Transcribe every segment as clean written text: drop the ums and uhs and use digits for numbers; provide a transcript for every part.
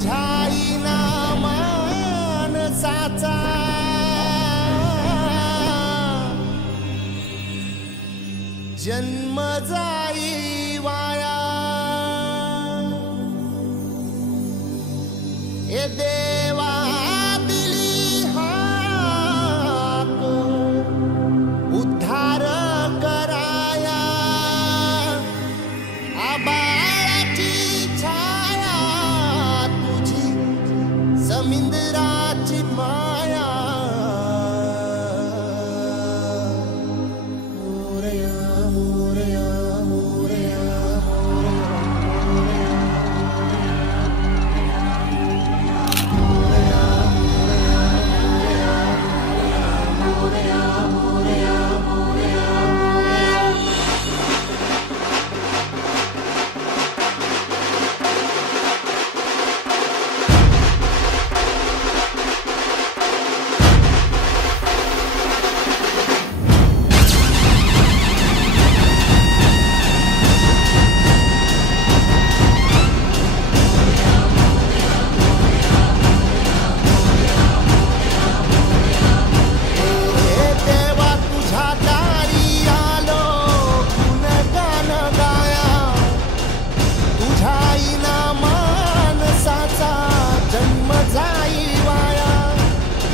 तुझ्या मानसाचा जन्म जाई वाया। ए देवा दिली हाक उद्धार कराया। आबाळाची छाया तुझी समिंदराची माया।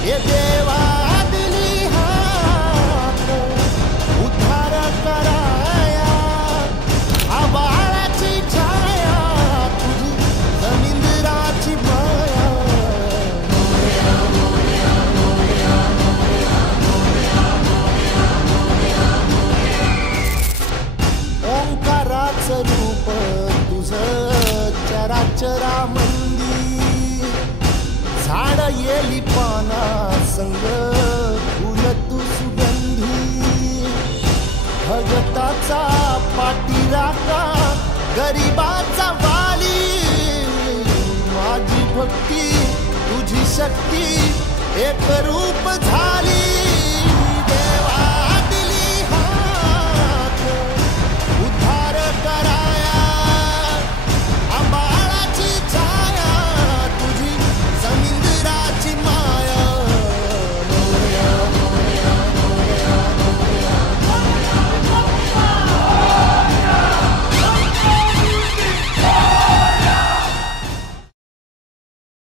ये देवा दिली हाक उद्धार कराया। आबाळाची छाया तुझी समिंदराची माया। ओंकाराचं रूप तुझं चराचरामंदी। झाड येली पाना संग फुल तू सुगंधी। भगताचा पाठीराखा गरिबाचा वाली। माझी भक्ती तुझी शक्ती एक रूप झाली।